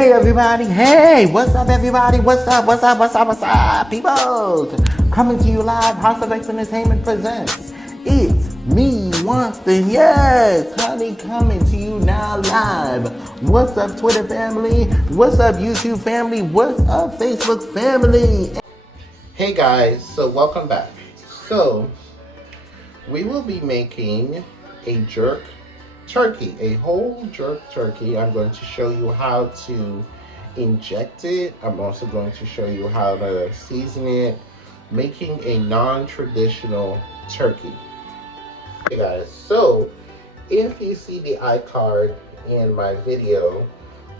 Hey everybody, hey, what's up everybody, what's up, people? Coming to you live, House of X Entertainment presents, it's me, Winston, yes, honey, coming to you now live. What's up Twitter family, what's up YouTube family, what's up Facebook family? Hey guys, so welcome back. So, we will be making a jerk turkey, a whole jerk turkey. I'm going to show you how to inject it. I'm also going to show you how to season it, making a non-traditional turkey. Hey guys, so if you see the iCard in my video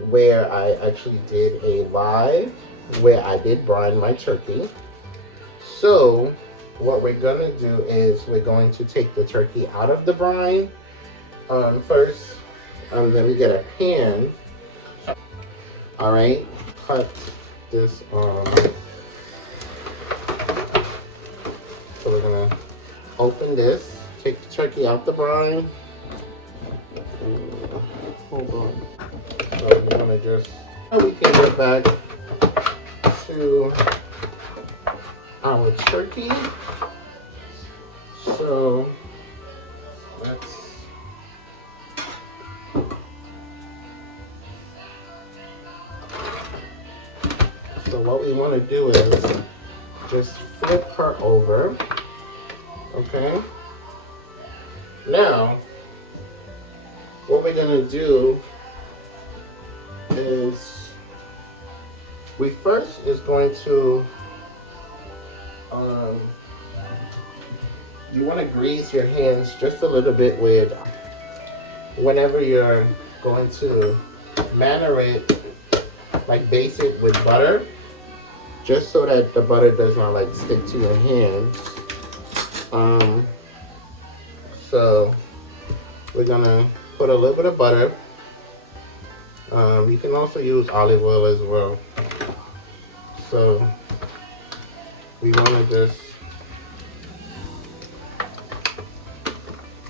where I actually did a live where I did brine my turkey. So what we're going to do is we're going to take the turkey out of the brine. First, then we get a pan. All right, cut this so we're gonna open this, take the turkey out the brine. Hold on. So you wanna just, we can get back to our turkey. So let's. So what we want to do is just flip her over, okay? Now, what we're going to do is, we first is going to, you want to grease your hands just a little bit with, whenever you're going to marinate, like base it with butter, just so that the butter does not like stick to your hands. So we're gonna put a little bit of butter. You can also use olive oil as well. So we want to just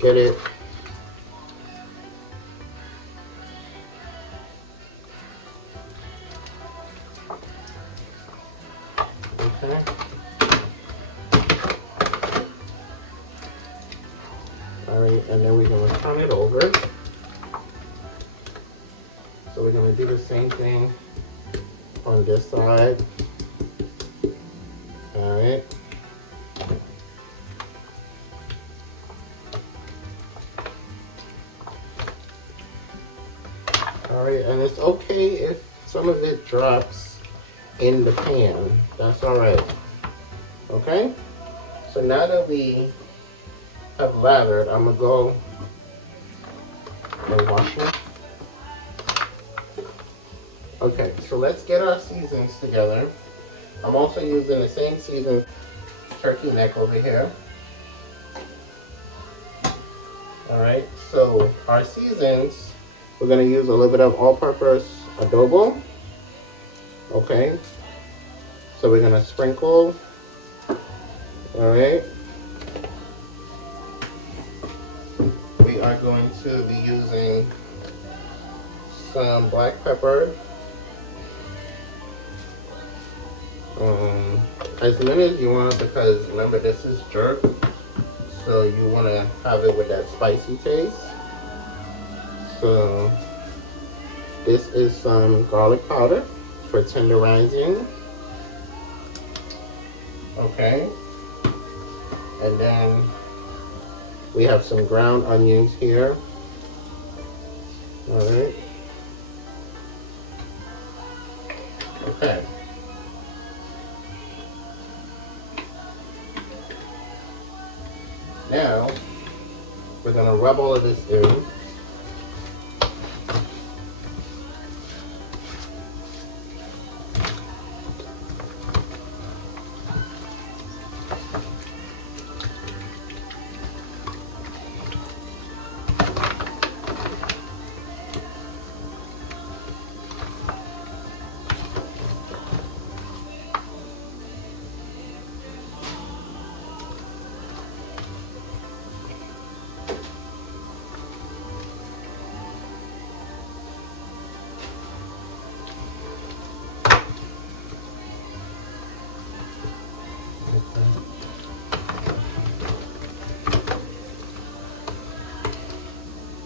get it okay. All right, and then we're going to turn it over. So we're going to do the same thing on this side. All right. All right, and it's okay if some of it drops in the pan. That's all right. Okay? So now that we have lathered, I'm going to go and wash it. Okay, so let's get our seasons together. I'm also using the same seasoned turkey neck over here. Alright, so our seasons, we're going to use a little bit of all-purpose adobo. Okay, so we're going to sprinkle. Alright. We are going to be using some black pepper. As many as you want, because remember this is jerk, so you want to have it with that spicy taste. So this is some garlic powder for tenderizing. Okay, and then we have some ground onions here. All right. Okay. Now, we're going to rub all of this in.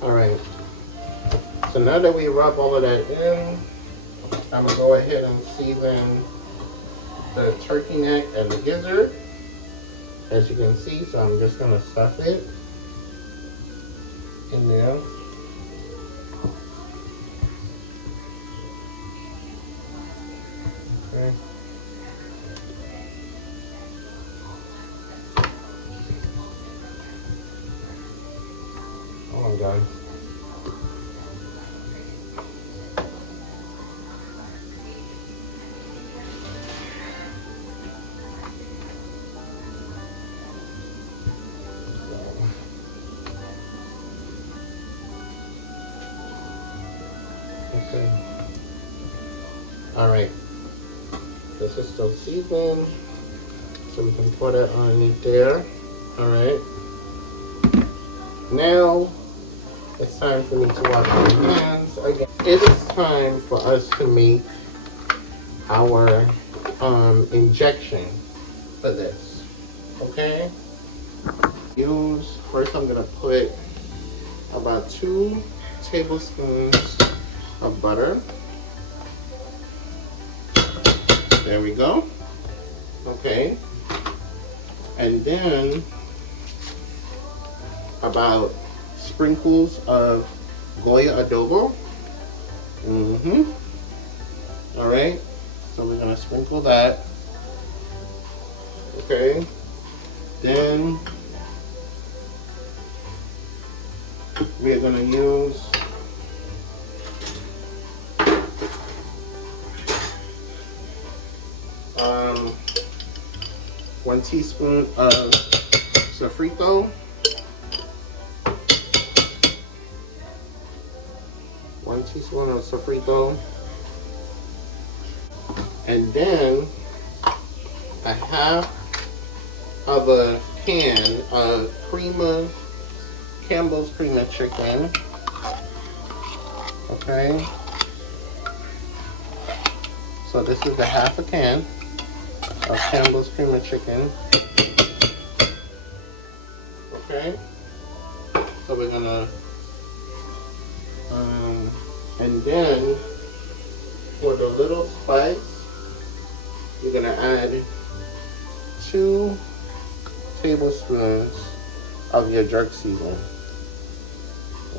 Alright, so now that we rub all of that in, I'm going to go ahead and season the turkey neck and the gizzard, as you can see. So I'm just going to stuff it in there. Okay. Oh my God. Okay. All right. This is still seasoned, so we can put it underneath there. All right. Now it's time for me to wash my hands again. It is time for us to make our injection for this. Okay. First I'm gonna put about 2 tablespoons of butter. There we go. Okay. And then about sprinkles of Goya adobo. All right. So we're gonna sprinkle that. Okay. Then we're gonna use 1 teaspoon of sofrito. 1 teaspoon of sofrito. And then a half of a can of Campbell's Cream of Chicken. Okay. So this is the half a can of Campbell's Cream of Chicken. Okay. So we're gonna, and then for the little spice, you're gonna add 2 tablespoons of your jerk seasoning.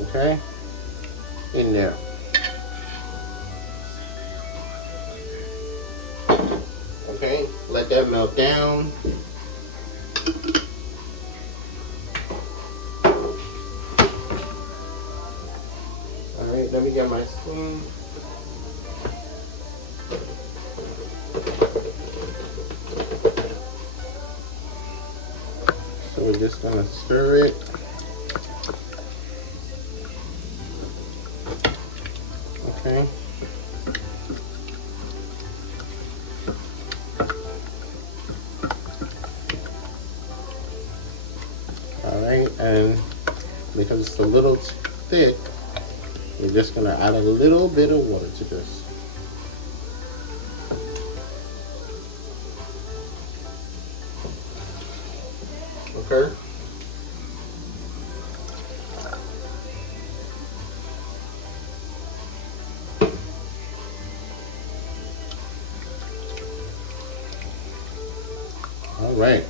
Okay, in there. Okay, let that melt down. All right, let me get my spoon. So we're just gonna stir it. Okay. All right, and because it's a little thick, we're just gonna add a little bit of water to this. Okay. All right.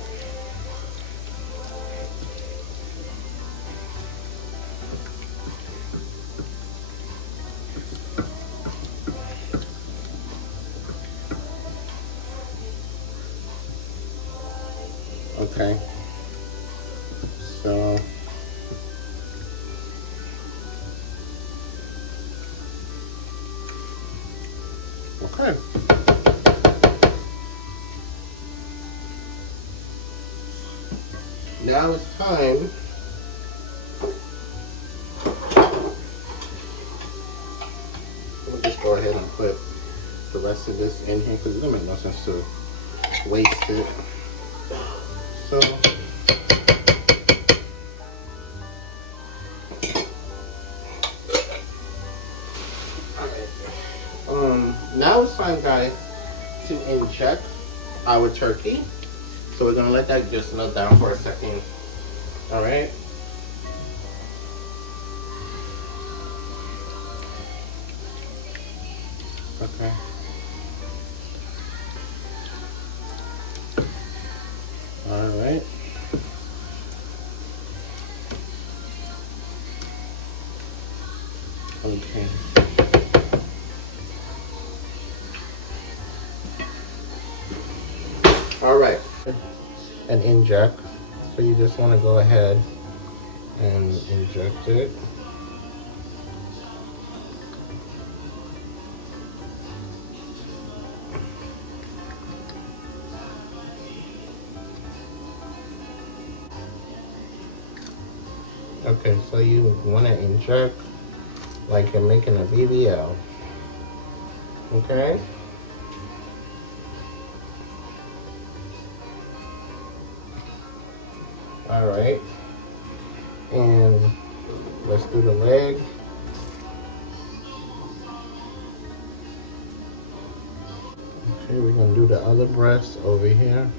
Okay. So okay. Now it's time we'll just go ahead and put the rest of this in here because it doesn't make no sense to waste it. So now it's time, guys, to inject our turkey. So we're gonna let that just melt down for a second. All right. Okay. All right. Okay. All right. And inject. So you just want to go ahead and inject it. Okay, so you want to inject like you're making a BBL. Okay? Alright. And let's do the leg. Okay, we're going to do the other breast over here.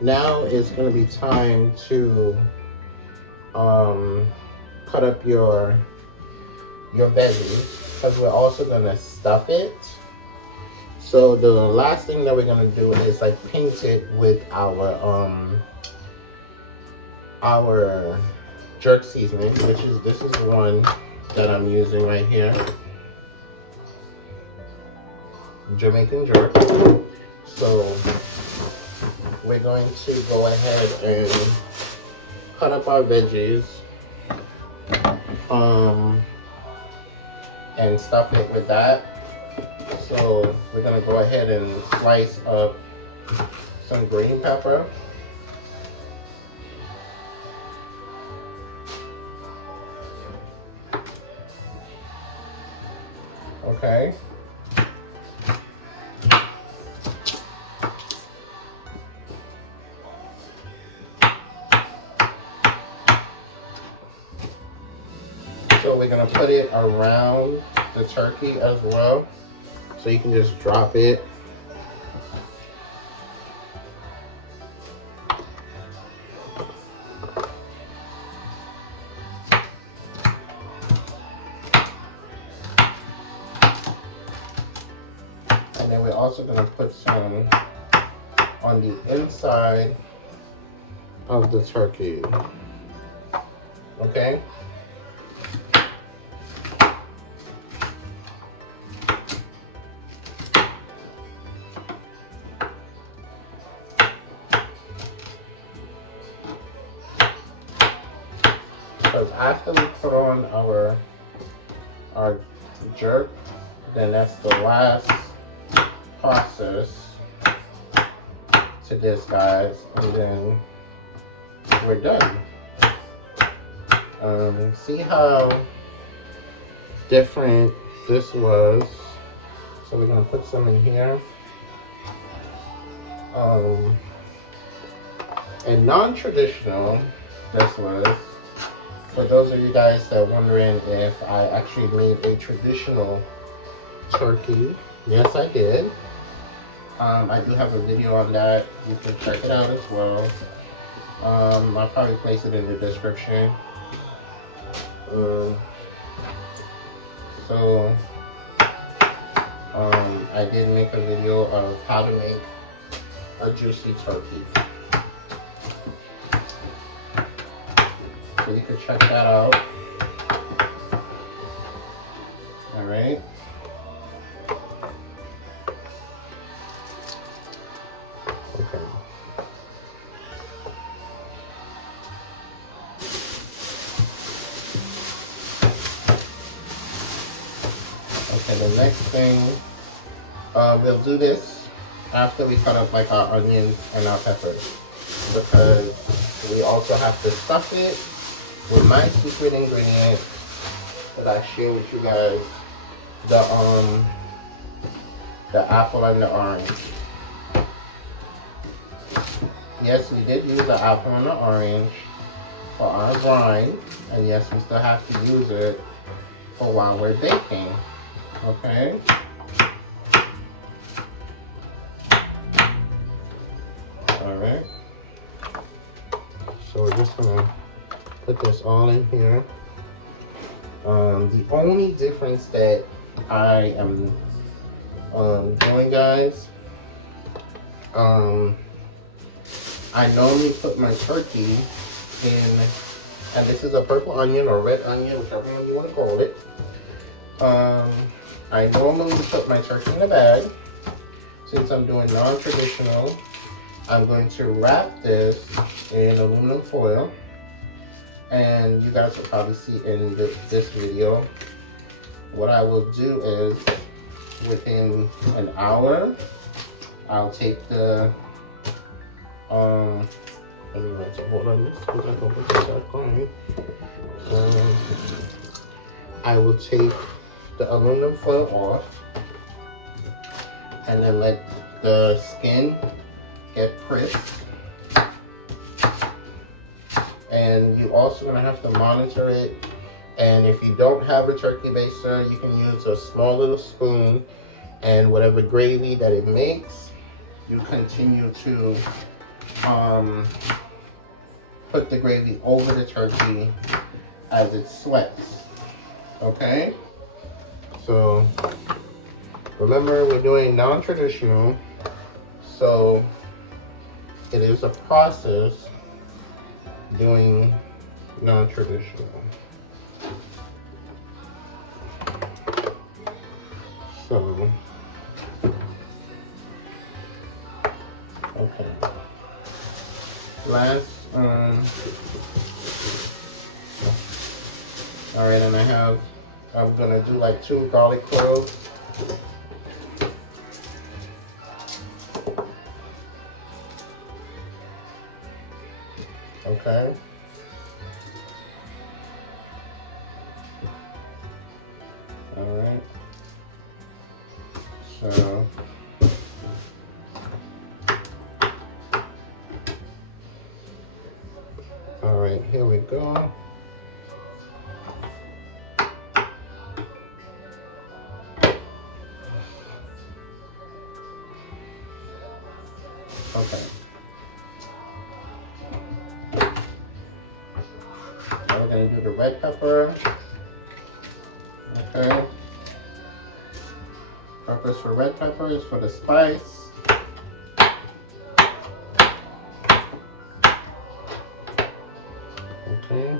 Now it's going to be time to cut up your veggies, because we're also going to stuff it. So the last thing that we're going to do is like paint it with our jerk seasoning, which is, this is the one that I'm using right here, Jamaican jerk. So we're going to go ahead and cut up our veggies and stuff it with that. So we're gonna go ahead and slice up some green pepper. Okay. So we're gonna put it around the turkey as well. So you can just drop it. And then we're also gonna put some on the inside of the turkey. Okay? Because after we put on our jerk, then that's the last process to this, guys, and then we're done. See how different this was? So we're gonna put some in here. And non-traditional, this was. For those of you guys that are wondering if I actually made a traditional turkey, yes I did. I do have a video on that. You can check it out as well. I'll probably place it in the description. I did make a video of how to make a juicy turkey. So you can check that out. All right. Okay. Okay, the next thing, we'll do this after we cut up like our onions and our peppers, because we also have to stuff it with my secret ingredient that I share with you guys, the apple and the orange. Yes, we did use the apple and the orange for our brine, and yes, we still have to use it for while we're baking. Okay. So we're just gonna put this all in here. The only difference that I am doing, guys, I normally put my turkey in, and this is a purple onion or red onion, whichever one you want to call it. I normally put my turkey in a bag. Since I'm doing non-traditional, I'm going to wrap this in aluminum foil, and you guys will probably see in this video. What I will do is, within an hour, I'll take the let me write some. Hold on, I will take the aluminum foil off, and then let the skin get crisp. And you also gonna have to monitor it. And if you don't have a turkey baster, you can use a small little spoon, and whatever gravy that it makes, you continue to put the gravy over the turkey as it sweats. Okay? So remember, we're doing non-traditional, so it is a process doing non-traditional. So, okay. Last, all right, and I'm gonna do like 2 garlic cloves. Okay. All right. So, all right, here we go. Okay. Now we're gonna do the red pepper. Okay. Purpose for red pepper is for the spice. Okay.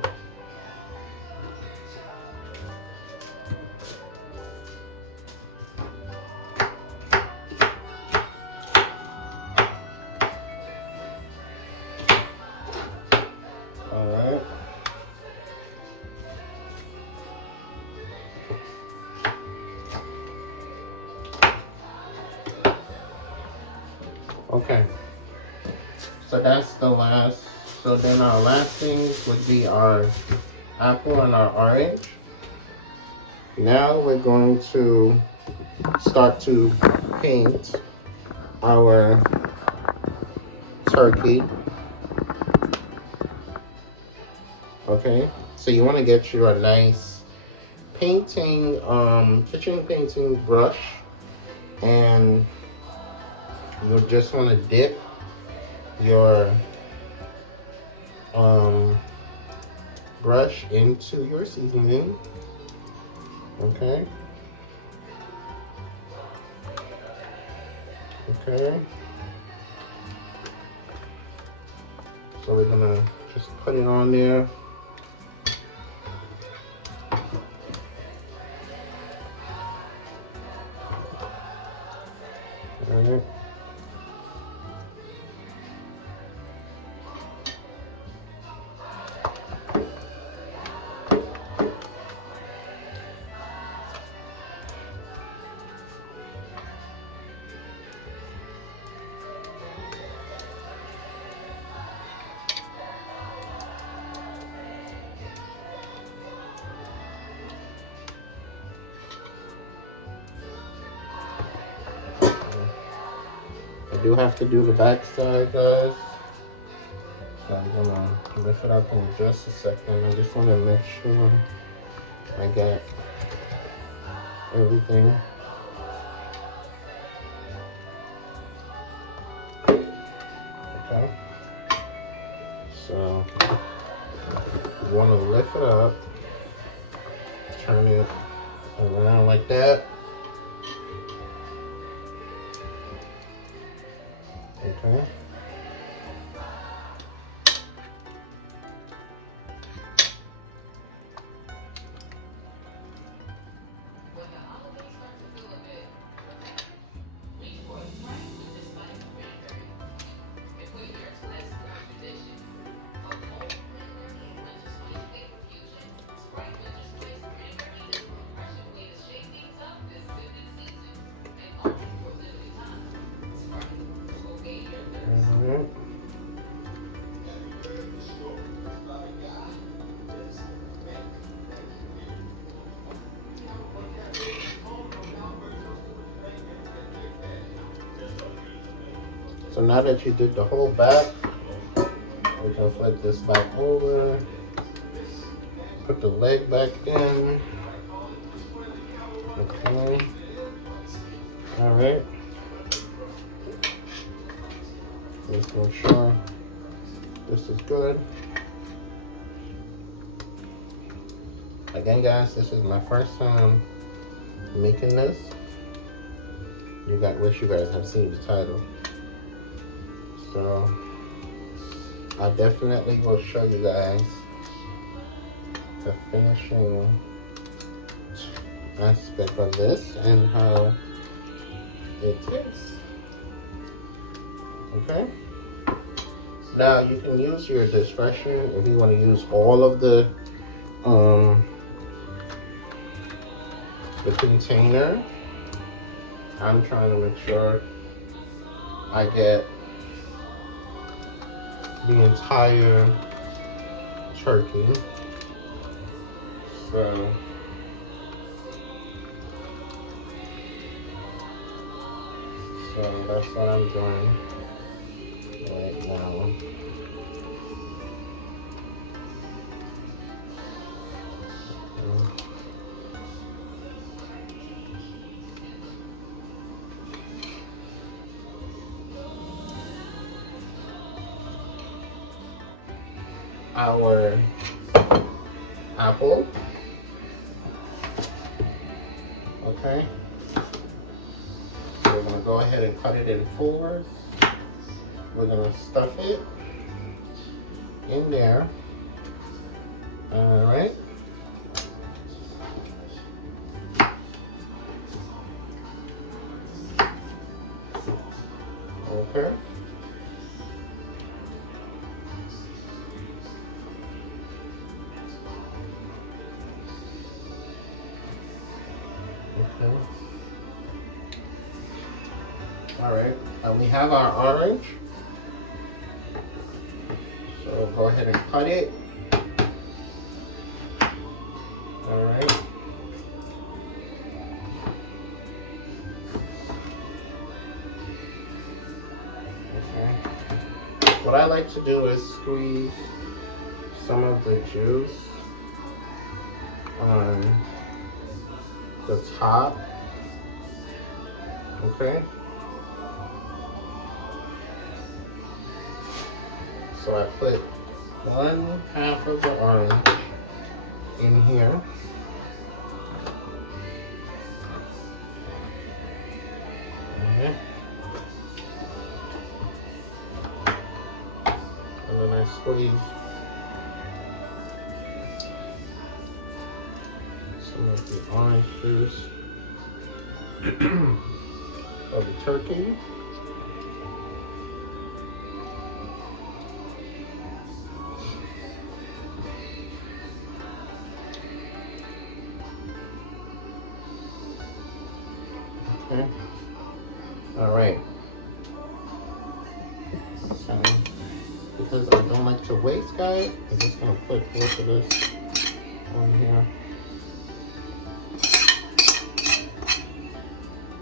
All right. Okay. So that's the last. So then our last things would be our apple and our orange. Now we're going to start to paint our turkey. Okay, so you want to get you a nice painting, kitchen painting brush, and you'll just want to dip your brush into your seasoning. Okay. Okay. So we're gonna just put it on there. All right. I do have to do the back side, guys. So I'm gonna lift it up in just a second. I just want to make sure I got everything. Okay. So want to lift it up, turn it around like that. Okay. So now that you did the whole back, we're gonna flip this back over, put the leg back in. Okay. All right. Just make sure this is good. Again, guys, this is my first time making this. Wish you guys have seen the title. So I definitely will show you guys the finishing aspect of this and how it tastes. Okay. Now you can use your discretion if you want to use all of the container. I'm trying to make sure I get the entire turkey. So that's what I'm doing right now. Our apple. Okay. So we're gonna go ahead and cut it in fours. We're gonna stuff it in there. All right. Okay. Okay. All right, and we have our orange. So go ahead and cut it. All right. Okay. What I like to do is squeeze some of the juice on the top. Okay. So I put 1/2 of the orange in here. Okay. And then I squeeze some of the orange juice of the turkey. Okay. All right. So, because I don't like to waste, guys, I'm just gonna put most of this on here.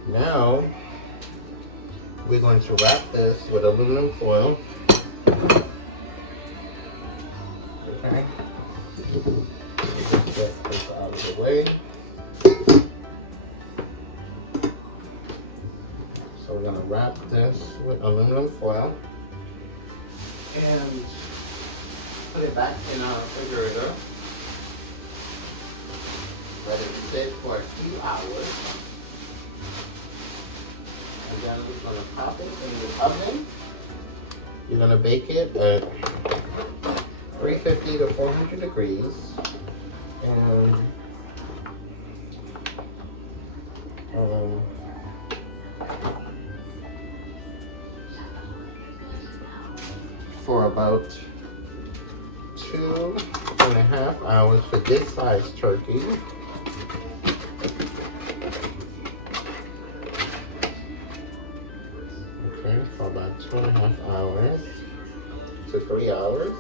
Now, we're going to wrap this with aluminum foil. Okay. Just get this out of the way. So we're gonna wrap this with aluminum foil. And put it back in our refrigerator. Let it sit for a few hours. And then we're going to pop it in the oven. You're going to bake it at 350 to 400 degrees. And for about 2.5 hours for this size turkey. Okay, for about 2.5 hours to 3 hours.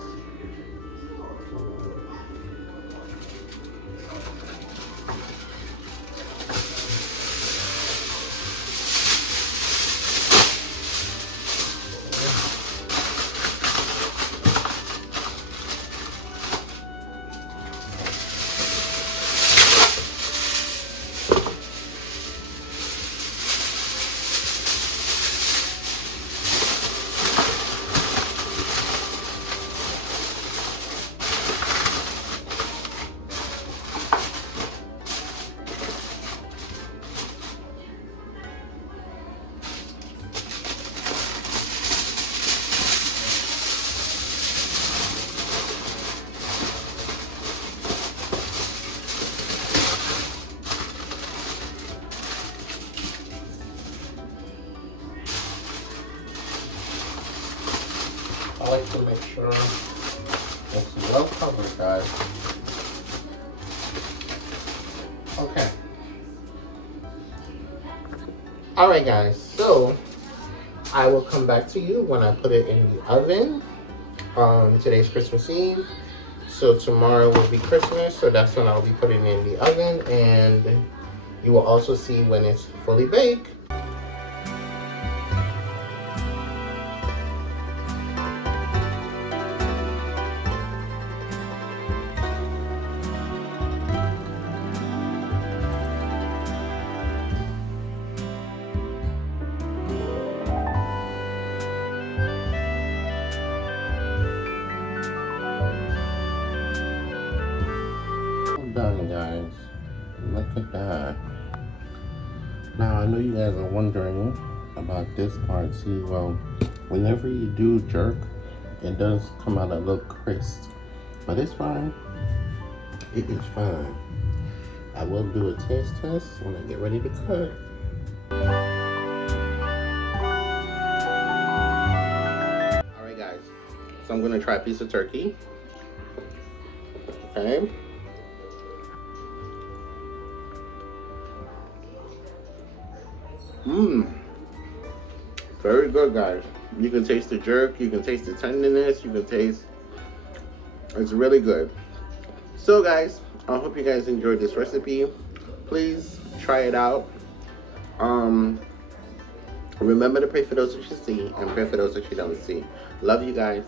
I like to make sure it's well covered, guys. Okay. Alright guys, so I will come back to you when I put it in the oven. Today's Christmas Eve, so tomorrow will be Christmas, so that's when I'll be putting it in the oven, and you will also see when it's fully baked. Done, guys. Look at that. Now I know you guys are wondering about this part. See, well, whenever you do jerk, it does come out a little crisp, but it's fine. It is fine. I will do a taste test when I get ready to cut. Alright guys, so I'm gonna try a piece of turkey. Okay. Very good, guys. You can taste the jerk, you can taste the tenderness, you can taste, it's really good. So guys, I hope you guys enjoyed this recipe. Please try it out. Remember to pray for those that you see and pray for those that you don't see. Love you guys.